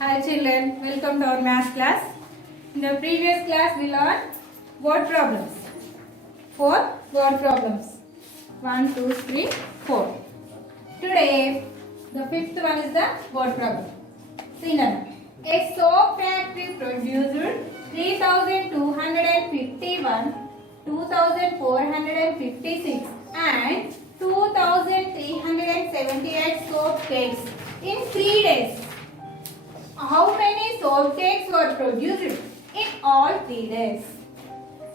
Hi children, welcome to our math class. In the previous class we learned word problems. 4 word problems. 1, 2, 3, 4. Today the fifth one is the word problem. See now. A soap factory produced 3251, 2456 and 2378 soap cakes in 3 days. How many soap cakes were produced in all 3 days?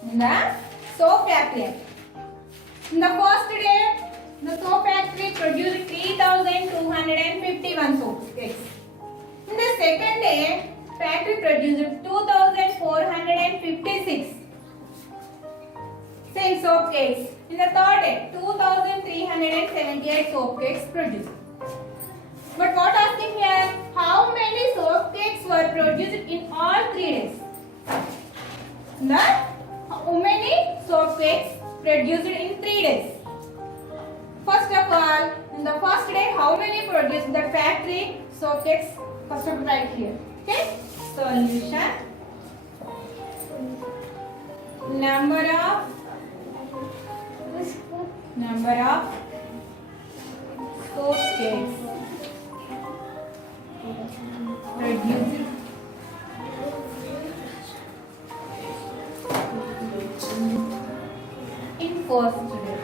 In the soap factory. In the first day, the soap factory produced 3251 soap cakes. In the second day, factory produced 2456 same soap cakes. In the third day, 2378 soap cakes produced. But what asking here? How many soap cakes were produced in all 3 days? How many soap cakes produced in 3 days? First of all, in the first day, how many produced the factory soap cakes? First of all, right here. Okay? Solution. Number of soap cakes produced in first day.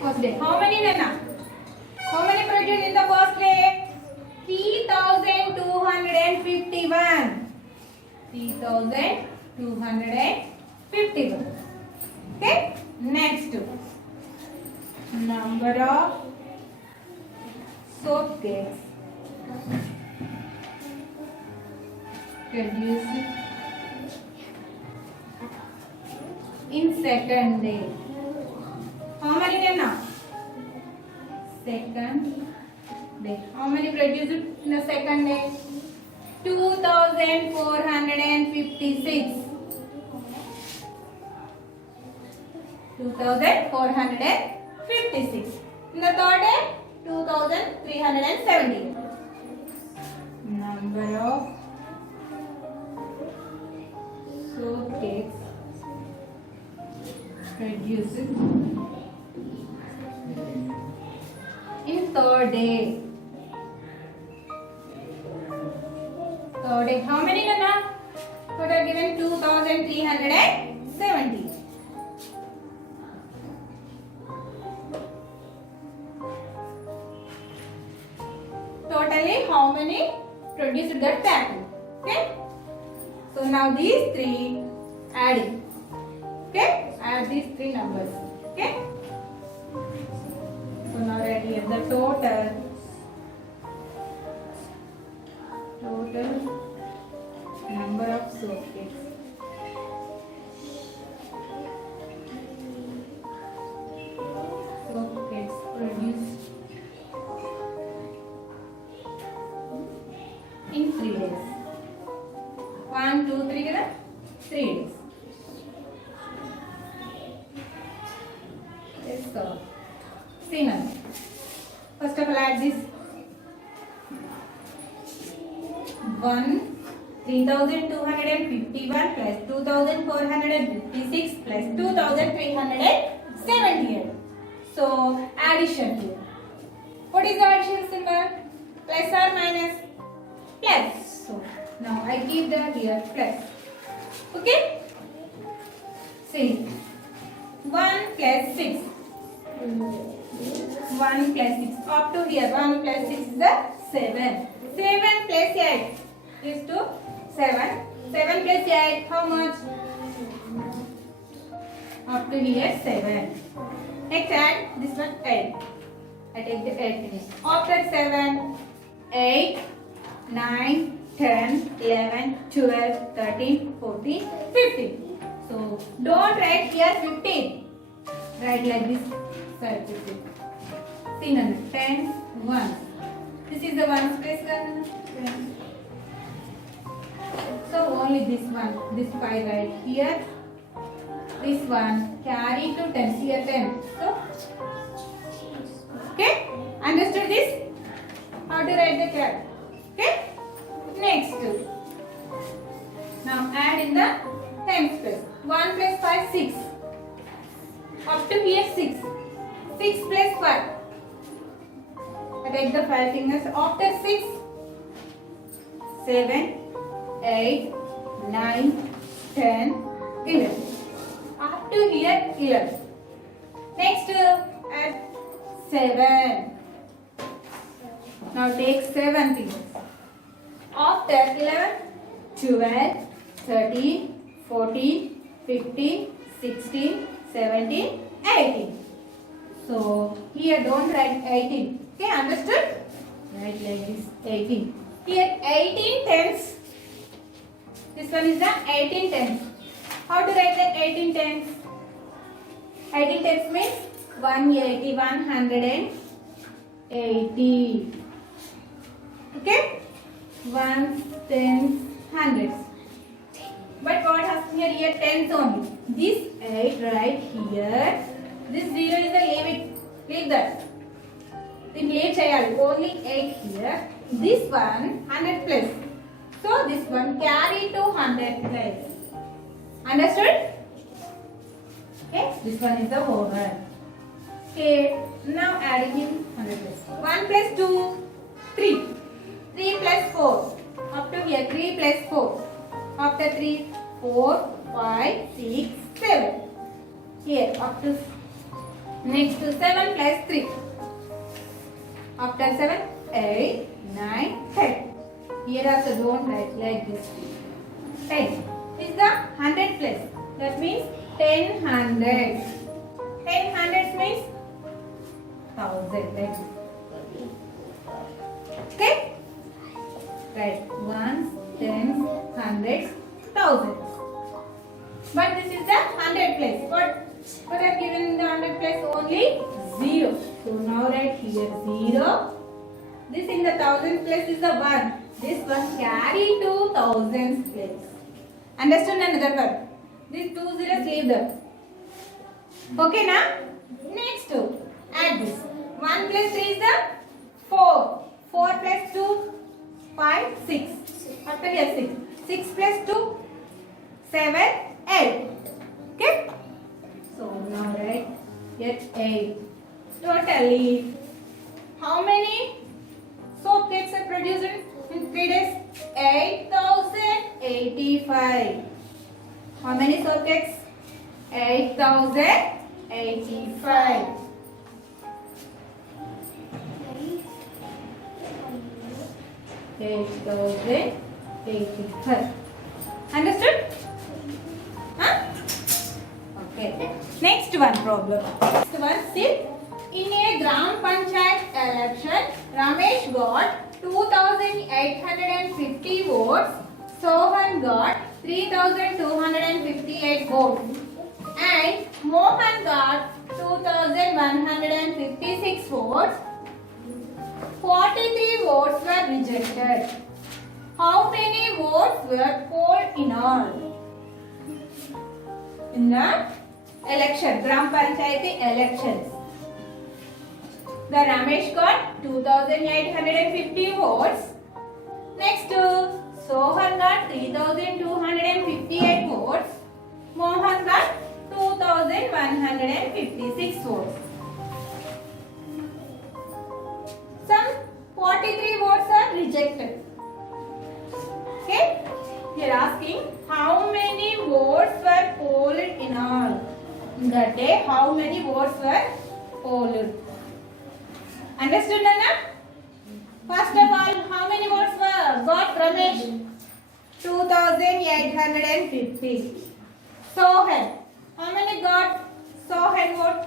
First day. How many Nana? How many produced in the first day? 3251. 3251. Okay? Next. Number of soap cakes produced in second day. How many Nana? Second day. How many produced in the second day? 2456. 2456. In the third day, 2370. Number of soap cakes produced in third day. Third day, how many Nana? Total given 2370. Totally, how many produced that factory? Okay. So now these three adding. Okay. Add these three numbers. Okay. So now write here the total number of soap cakes. Soap cakes produced in 3 days. 1, 2, 3 kada? 3 days. Let's go. See now. First of all, add this 3251 plus 2456 plus 2378. So addition here. What is the addition symbol? Plus or minus? Plus. So now I give the here plus. Okay? See. 1 plus 6. 1 plus 6. Up to here. 1 plus 6 is the 7. 7 plus 8 is to 7. 7 plus 8, how much? Up to here 7. Next add this one 8. I take the 8 finish. After 7, 8, 9, 10, 11, 12, 13, 14, 15. So don't write here 15. Write like this. Sorry, 15. See now 10, 1. This is the one space. So only this one, this 5 right here. This one carry to 10. Here 10. So okay. Understood this? How to write the cat? Okay. Next. Now add in the tens place. 1 plus 5, 6. Up to here 6. 6 plus 5. I take the 5 fingers. After 6, 7, 8, 9, 10, 11. Up to here 11. Next add 7. Now take 7 fingers. After 11, 12, 13, 14, 15, 16, 17, 18. So here don't write 18. Okay, understood? Write like this 18. Here 18 tens. This one is the 18 tens. How to write the 18 tens? 18 tens means 180, 180. Okay? Ones, tens, hundreds. But what happens here? Here tens only. This 8 right here. This 0 is the leave it. Leave that. Then leave chayali. Only 8 here. This one 100 plus. So this one carry to 100 plus. Understood? Okay. This one is the over. Okay. Now adding in 100 plus. 1 plus 2, 3. 3 plus 4. Up to here 3 plus 4. After 3, 4, 5, 6, 7. Here up to next to 7 plus 3. After 7, 8, 9, 10. Here also don't write like this. 10 is the 100 plus. That means 10 hundreds. 10 hundreds means 1000. Like this. Okay? Right. Ones, tens, hundreds, thousands. But this is the 100 place. What I have given in the 100 place? Only 0. So now write here 0. This in the thousands place is the 1. This one carry to thousands place. Understood another one? These 2 zeros leave them. Okay now? Next add this. 1 plus 3 is the 4. 4 plus 2, 5, 6. After here 6. 6 plus 2, 7, 8. Okay? So now write here 8. Totally, how many soap cakes are produced in 3 days? 8,085. How many soap cakes? 8,085. Understood? Huh? Okay. Next one problem. Next one, see. In a Gram Panchayat election, Ramesh got 2,850 votes. Sohan got 3,258 votes. And Mohan got 2,156 votes. 43 votes were rejected. How many votes were polled in all? In the election, Gram Panchayati elections. The Ramesh got 2,850 votes. Next, Sohan got 3,258 votes. Mohan got 2,156 votes. Some 43 votes are rejected. Okay? Here asking how many votes were polled in all. That day, how many votes were polled? Understood, Nana? First of all, how many votes were got Ramesh? 2,850. Sohan. How many got Sohan vote?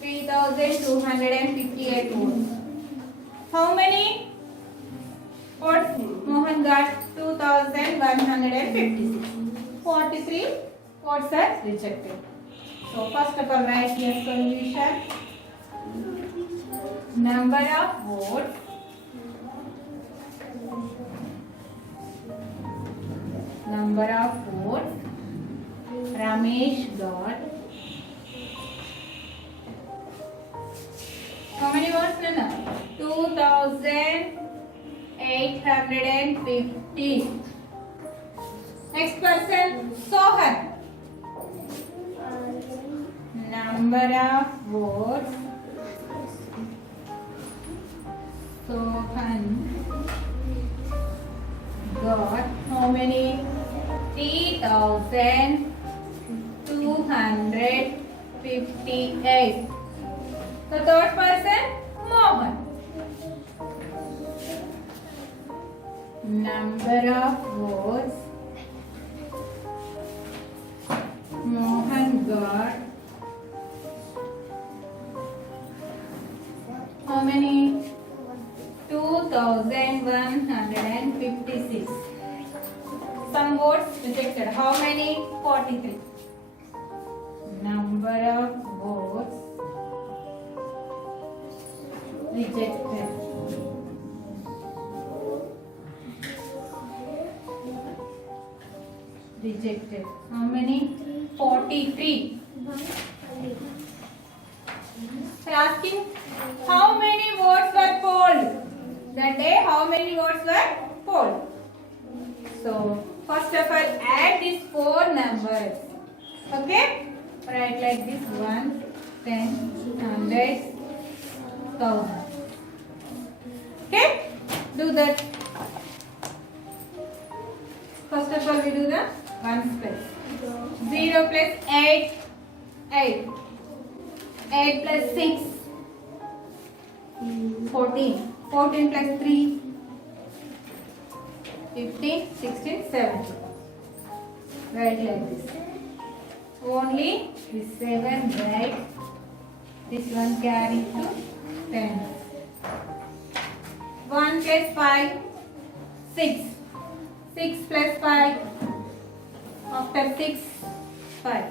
3,258 votes. How many votes Mohan got? 2,156. 43 votes are rejected. So first of all, write here solution. Number of votes Ramesh got. How many votes, Nana? 850. Next person, Sohan. Number of votes. Sohan got how many? 3,258. The third person, Mohan. Number of votes Mohan got how many? 2,156. Some votes rejected. How many? 43. Number of votes rejected. Rejected. How many? 43. So asking how many votes were polled that day? How many votes were polled? So first of all, add these four numbers. Okay? Write like this: 1, 10, 100, 1000. Okay? Do that. First of all, we do the ones place. 0 plus 8, 8. 8 plus 6, 14. 14 plus 3, 15, 16, 17. Write like this. Only this 7 write. This one carry to 10. 1 plus 5, 6. 6 plus 5. After 6, 5.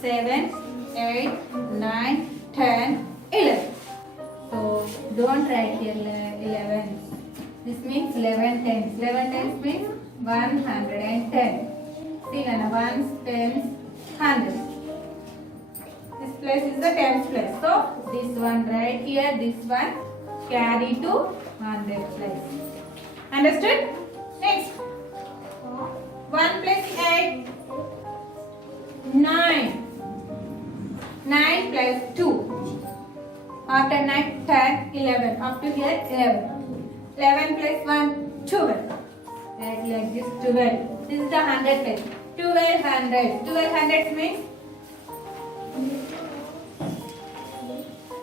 7, 8, 9, 10, 11. So don't write here 11. This means 11 tens. 11 tens means 110. See Nana, ones, tens, hundreds. This place is the tens place. So this one right here, this one carry to 100 place. Understood? Next. 1 plus 8, 9. 9 plus 2. After 9, 10, 11. Up to here, 11. 11 plus 1, 12. Write like this, 12. This is the 100 place. 1200. 1200 means,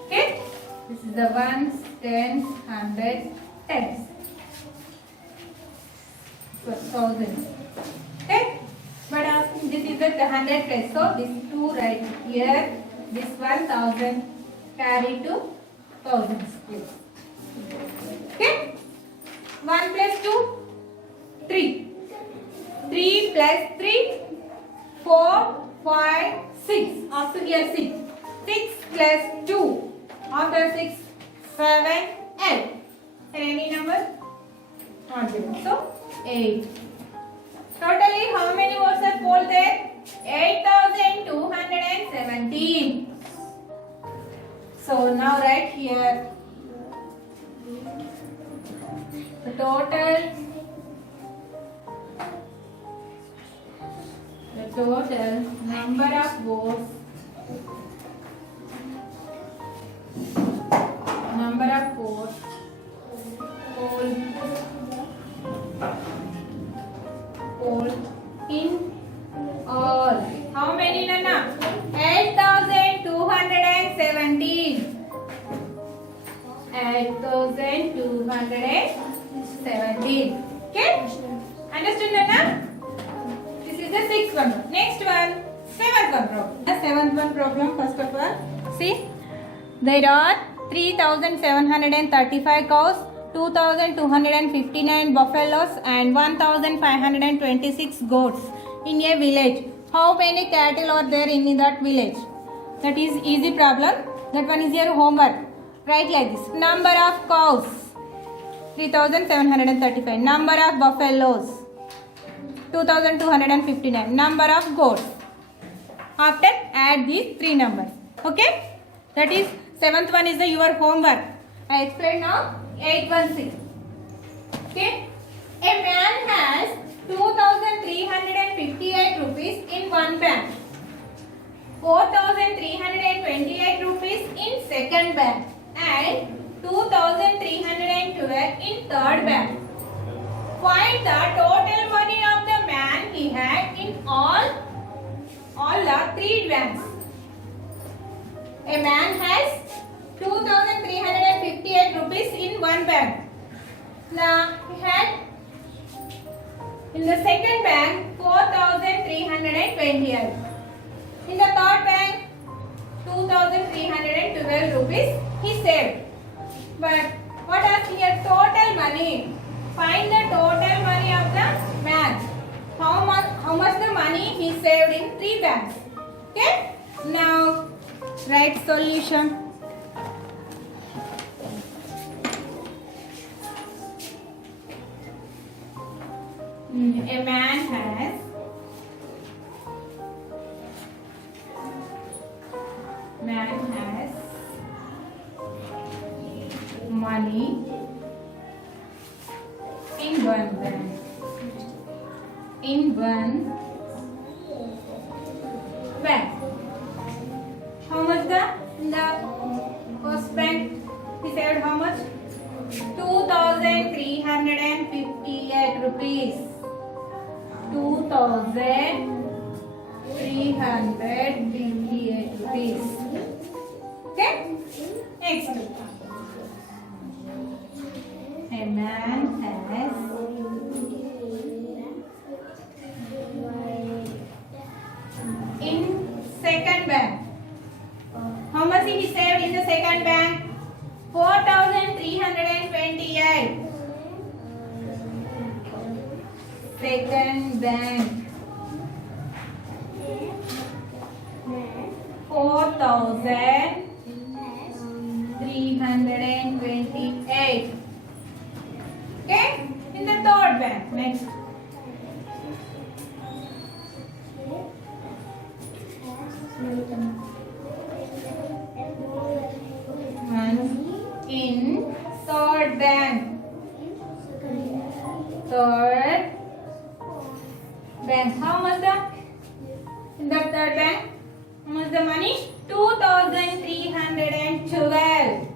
okay? This is the ones, tens, hundreds, tens. So, thousands. Okay? But this is the 100 place. So, this 2 right here. This 1000 carry to thousands place. Okay? 1 plus 2, 3. 3 plus 3, 4, 5, 6. After here 6. 6 plus 2. After 6, 7, 8. Any number? Not zero. So, 8. Totally, how many votes are polled there? 8,217. So now write here the total number of votes polled in all. How many, Nana? 8,217. 8,217. Okay? Understood, Nana? This is the 6th one. Next one, 7th one problem. The 7th one problem, first of all, see, there are 3,735 cows, 2,259 buffaloes and 1,526 goats in a village. How many cattle are there in that village? That is easy problem. That one is your homework. Write like this. Number of cows, 3,735. Number of buffaloes, 2,259. Number of goats. After add these 3 numbers. Okay? That is 7th one is your homework. I explain now 816. Okay? A man has 2,358 rupees in one bank, 4,328 rupees in second bank, and 2,312 in third bank. Find the total money of the man he had in all the three banks. A man has 2,358 rupees in one bank. Now he had in the second bank 4,328. In the third bank 2,312 rupees he saved. But what are here total money? Find the total money of the man. How much the money he saved in three banks. Okay? Now write solution. A man has money in one bank. In one bank. How much in the first bank? He saved how much? 2,358 rupees. 2,358 rupees. Okay? Next. A man has in second bank. How much he saved in the second bank? 4,328. Second bank. 4,328. Okay? In the third bank. Next. In third bank. Third bank. How much in the third bank? How much the money? 2,312.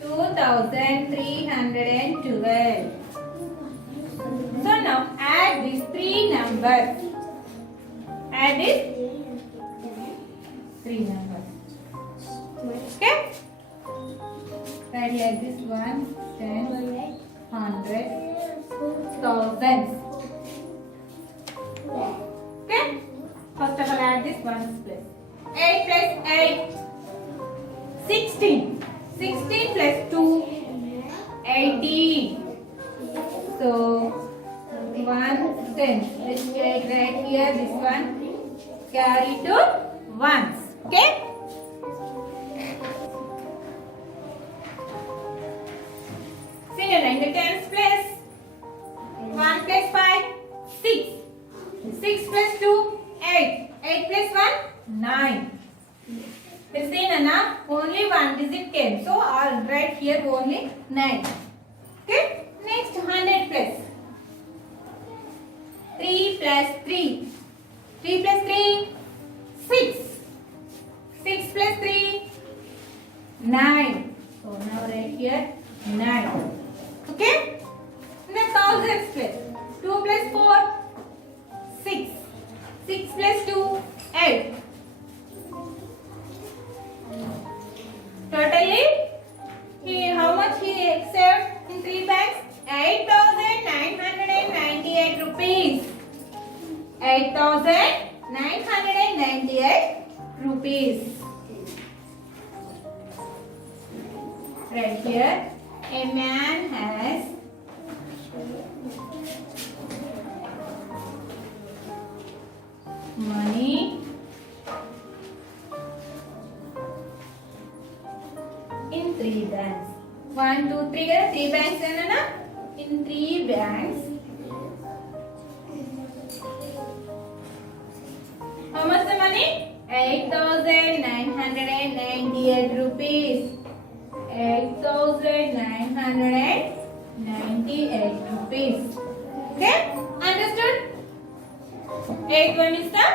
2,312. So now add these three numbers. Add these three numbers. Okay? Write here this 1, 10, 100, thousands. Okay? First of all, add this ones plus. 8 plus 8, 16. 16 plus 2, 18. So 1, 10. Let's write right here this one. Carry to ones. Okay? Single in the tens place. 1 plus 5, 6. 6 plus 2, 8. 8 plus 1, 9. You see, Nana, only one digit came. So I'll write here only 9. Okay? Next 100 plus. 3 plus 3. 3 plus 3, 6. 6 plus 3, 9. So now write here 9. Okay? Now thousands plus. 2 plus 4, 6. 6 plus 2, 8. Totally, how much he saved in three banks? 8,998 rupees. 8,998 rupees. Right here, a man has money in three banks. 1, 2, 3. Three banks, in three banks. How much the money? 8,998 rupees. 8,998 98 rupees. Okay, understood? 8th one is the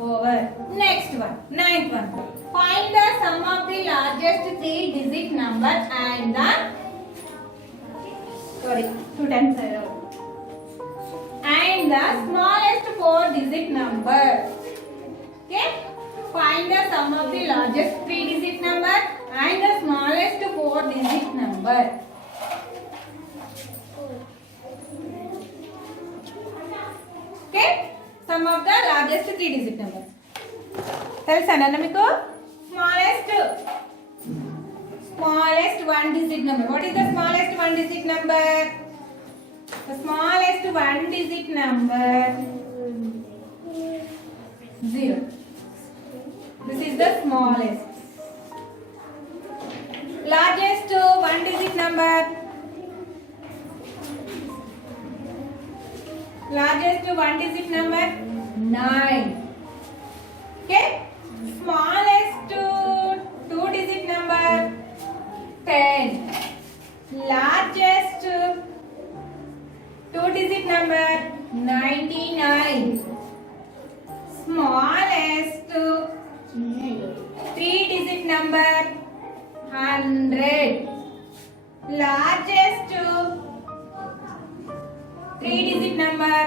over. Next one, 9th one. Find the sum of the largest 3-digit number and the 2 times I wrote. And the smallest 4-digit number. Okay, find the sum of the largest 3-digit number and the smallest 4-digit number. Okay, sum of the largest 3-digit number. తెలుసా నాన్న మీకు smallest 1-digit number. What is the smallest 1-digit number? The smallest 1-digit number 0. This is the smallest. Largest 1-digit number. Largest 1-digit number 9. Okay. Smallest 2-digit number 10. Largest 2-digit number 99. Smallest 3-digit number 100. Largest 3-digit number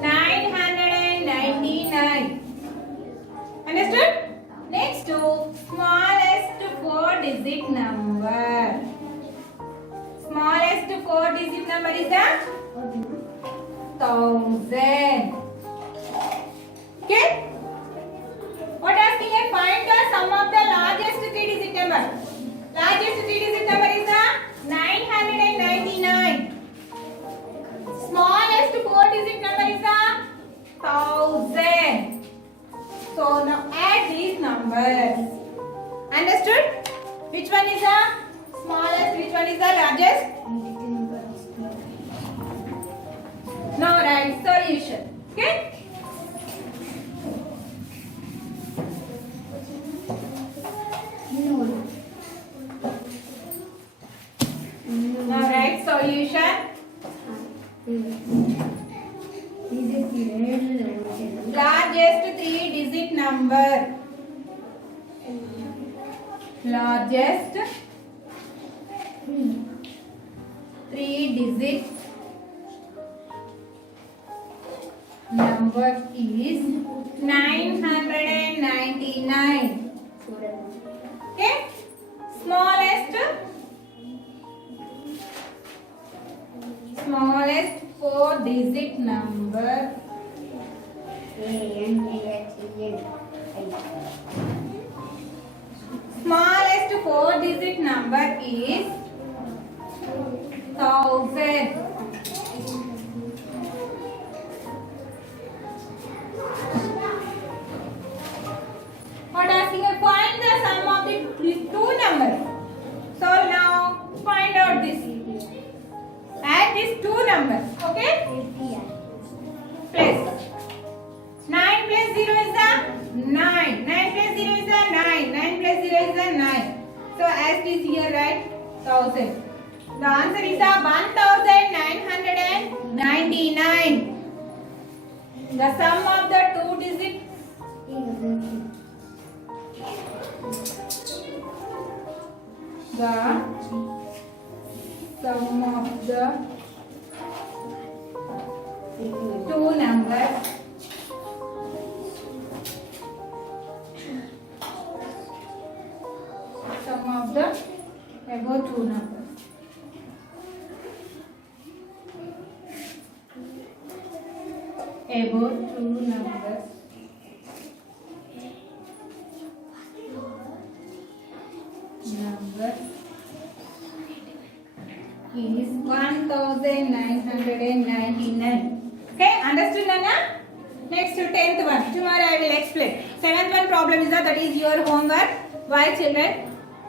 999. Understood? Next to smallest 4-digit number. Smallest 4-digit number is the 1000. Okay? What asking here? Find the sum of the largest 3-digit number. Largest 3-digit number is the 999. Smallest 4-digit number is the 1000. So now add these numbers. Understood? Which one is the smallest? Which one is the largest? Now write solution. Okay? Now write solution. Largest 3-digit number. Largest 3-digit number is 999. Okay? Smallest 4-digit number. Smallest 4-digit number is 1000. What asking you? Find the sum of these two numbers. So now find out this. Add these two numbers. Okay? Plus 9 plus 0 is a 9. 9 plus 0 is a 9. 9 plus 0 is a 9. So as it is here, right? 1000. The answer is a 1999. The sum of the 2-digit. The sum of the two numbers sum of the above two numbers. Above two numbers number is 1999. Okay, understood, Nana? Next to 10th one. Tomorrow I will explain. 7th one problem is that is your homework. Why, children?